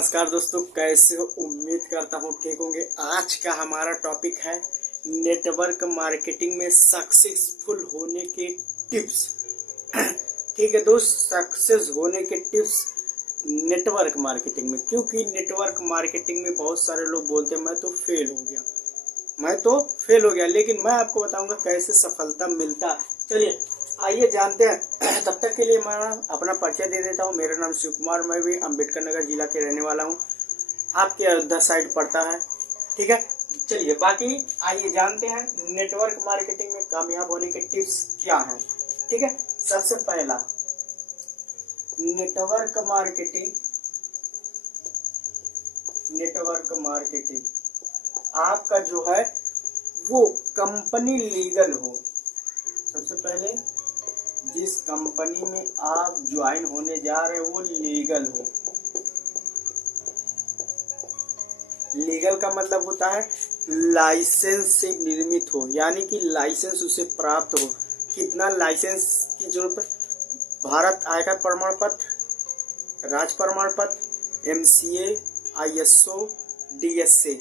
नमस्कार दोस्तों, कैसे हो? उम्मीद करता हूँ ठीक होंगे। आज का हमारा टॉपिक है नेटवर्क मार्केटिंग में सक्सेसफुल होने के टिप्स। ठीक है दोस्त, सक्सेस होने के टिप्स नेटवर्क मार्केटिंग में। क्योंकि नेटवर्क मार्केटिंग में बहुत सारे लोग बोलते हैं मैं तो फेल हो गया, लेकिन मैं आपको बताऊंगा कैसे सफलता मिलता। चलिए आइए जानते हैं। तब तक के लिए मैं अपना परिचय दे देता हूँ। मेरा नाम शिव कुमार, मैं भी अम्बेडकर नगर जिला के रहने वाला हूँ। आपके अयोध्या साइड पड़ता है, ठीक है। चलिए बाकी आइए जानते हैं नेटवर्क मार्केटिंग में कामयाब होने के टिप्स क्या हैं। ठीक है, सबसे पहला नेटवर्क मार्केटिंग आपका जो है वो कंपनी लीगल हो। सबसे पहले जिस कंपनी में आप ज्वाइन होने जा रहे हो वो लीगल हो। लीगल का मतलब होता है लाइसेंस से निर्मित हो, यानी कि लाइसेंस उसे प्राप्त हो। कितना लाइसेंस की जरूरत है? भारत आयकर प्रमाण पत्र, राज्य प्रमाण पत्र, MCA, ISO, DSA।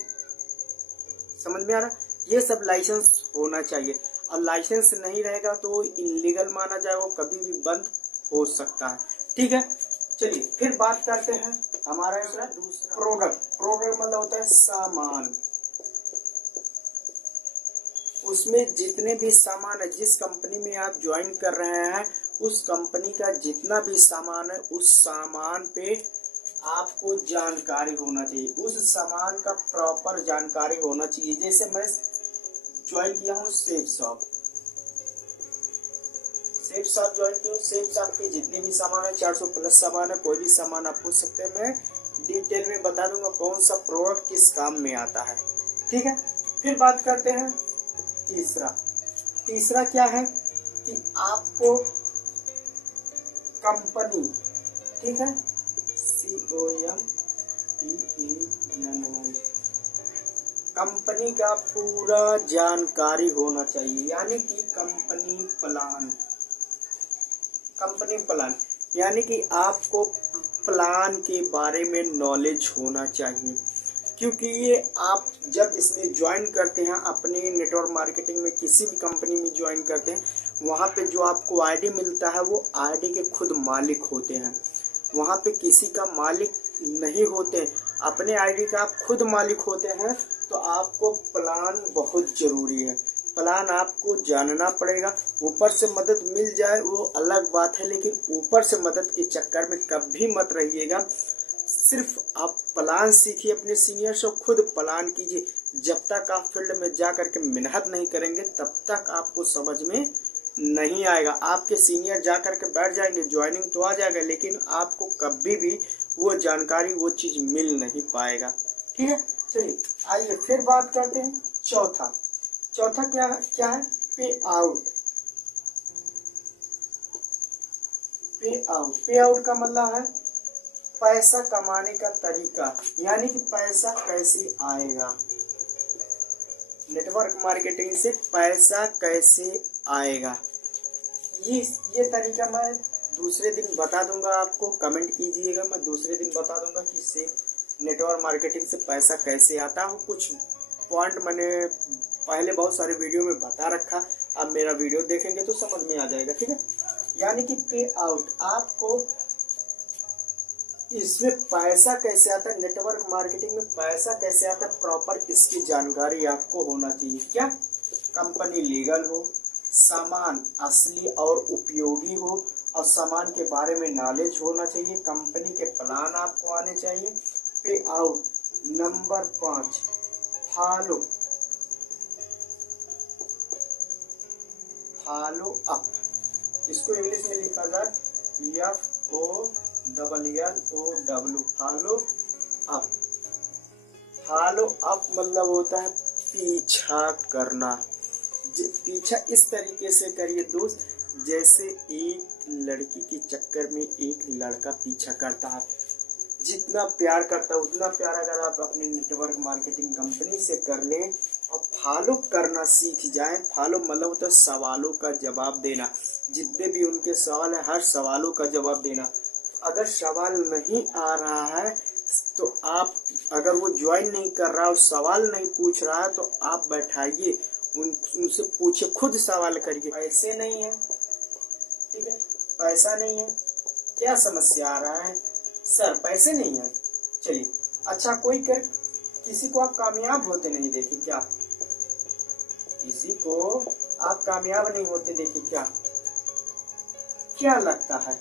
समझ में आ रहा? ये सब लाइसेंस होना चाहिए। और लाइसेंस नहीं रहेगा तो इलीगल माना जाए, वो कभी भी बंद हो सकता है। ठीक है, चलिए फिर बात करते हैं हमारा दूसरा प्रोडक्ट मतलब होता है सामान। उसमें जितने भी सामान है, जिस कंपनी में आप ज्वाइन कर रहे हैं उस कंपनी का जितना भी सामान है उस सामान पे आपको जानकारी होना चाहिए। उस सामान का प्रॉपर जानकारी होना चाहिए। जैसे मैं ज्वाइन किया हूँ सेफ शॉप ज्वाइन किया हूँ। सेफ शॉप के जितने भी सामान है, 400 प्लस सामान है, कोई भी सामान आप पूछ सकते हैं। मैं डिटेल में बता दूंगा कौन सा प्रोडक्ट किस काम में आता है। ठीक है, फिर बात करते हैं तीसरा क्या है कि आपको कंपनी, ठीक है, COMPANY, कंपनी का पूरा जानकारी होना चाहिए। यानी कि कंपनी प्लान यानी कि आपको प्लान के बारे में नॉलेज होना चाहिए। क्योंकि ये आप जब इसमें ज्वाइन करते हैं, अपने नेटवर्क मार्केटिंग में किसी भी कंपनी में ज्वाइन करते हैं, वहाँ पे जो आपको आईडी मिलता है वो आईडी के खुद मालिक होते हैं। वहाँ पे किसी का मालिक नहीं होते, अपने आईडी का आप खुद मालिक होते हैं। तो आपको प्लान बहुत जरूरी है। प्लान आपको जानना पड़ेगा। ऊपर से मदद मिल जाए वो अलग बात है, लेकिन ऊपर से मदद के चक्कर में कभी मत रहिएगा। सिर्फ आप प्लान सीखिए, अपने सीनियर से खुद प्लान कीजिए। जब तक आप फील्ड में जा करके मेहनत नहीं करेंगे तब तक आपको समझ में नहीं आएगा। आपके सीनियर जा करके बैठ जाएंगे, ज्वाइनिंग तो आ जाएगा, लेकिन आपको कभी भी वो जानकारी, वो चीज मिल नहीं पाएगा। ठीक है, चलिए आइए फिर बात करते हैं चौथा क्या है? पे आउट का मतलब है पैसा कमाने का तरीका, यानी कि पैसा कैसे आएगा। नेटवर्क मार्केटिंग से पैसा कैसे आएगा, ये तरीका मैं दूसरे दिन बता दूंगा। आपको कमेंट कीजिएगा, मैं दूसरे दिन बता दूंगा कि से नेटवर्क मार्केटिंग से पैसा कैसे आता है। कुछ पॉइंट मैंने पहले बहुत सारे वीडियो में बता रखा, अब मेरा वीडियो देखेंगे तो समझ में आ जाएगा। ठीक है, यानी कि पे आउट, आपको इसमें पैसा कैसे आता है, नेटवर्क मार्केटिंग में पैसा कैसे आता है, प्रॉपर इसकी जानकारी आपको होना चाहिए। क्या? कंपनी लीगल हो, सामान असली और उपयोगी हो, और सामान के बारे में नॉलेज होना चाहिए। कंपनी के प्लान आपको आने चाहिए। पे आउट। Number 5, follow up. इसको इंग्लिश में लिखा जाए FOLLOW, फॉलो अप मतलब होता है पीछा करना। पीछा इस तरीके से करिए दोस्त, जैसे एक लड़की के चक्कर में एक लड़का पीछा करता है। जितना प्यार करता है उतना प्यार अगर आप अपने नेटवर्क मार्केटिंग कंपनी से कर लें और फॉलो करना सीख जाएं। फॉलो मतलब होता है सवालों का जवाब देना। जितने भी उनके सवाल है हर सवालों का जवाब देना। अगर सवाल नहीं आ रहा है तो आप अगर वो ज्वाइन नहीं कर रहा, सवाल नहीं पूछ रहा है, तो आप बैठाइए, उनसे पूछे, खुद सवाल करिए। पैसे नहीं है, ठीक है, पैसा नहीं है, क्या समस्या आ रहा है सर? पैसे नहीं है, चलिए अच्छा, कोई कर किसी को आप कामयाब होते नहीं देखे क्या? किसी को आप कामयाब नहीं होते देखे क्या? क्या लगता है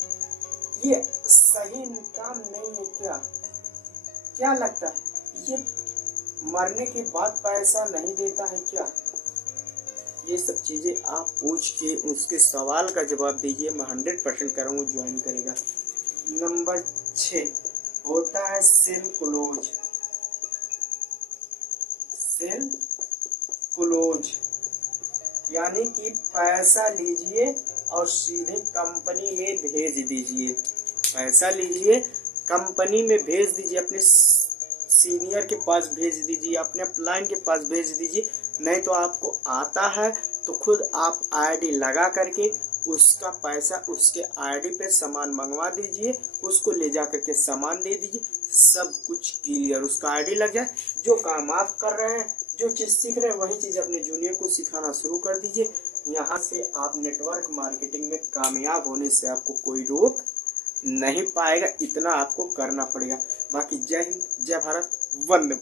ये सही काम नहीं है क्या? क्या लगता है ये मरने के बाद पैसा नहीं देता है क्या? ये सब चीजें आप पूछ के उसके सवाल का जवाब दीजिए। मैं 100% कह रहा हूँ ज्वाइन करेगा। नंबर 6 होता है सेल क्लोज। सेल क्लोज यानी कि पैसा लीजिए और सीधे कंपनी में भेज दीजिए। पैसा लीजिए, कंपनी में भेज दीजिए, अपने सीनियर के पास भेज दीजिए, अपने अपलाइन के पास भेज दीजिए। नहीं तो आपको आता है तो खुद आप आईडी लगा करके उसका पैसा उसके आईडी पे सामान मंगवा दीजिए, उसको ले जा करके सामान दे दीजिए, सब कुछ क्लियर, उसका आईडी लग जाए। जो काम आप कर रहे हैं, जो चीज़ सीख रहे हैं, वही चीज़ अपने जूनियर को सिखाना शुरू कर दीजिए। यहाँ से आप नेटवर्क मार्केटिंग में कामयाब होने से आपको कोई रोक नहीं पाएगा। इतना आपको करना पड़ेगा। बाकी जय हिंद, जय भारत, वंदे।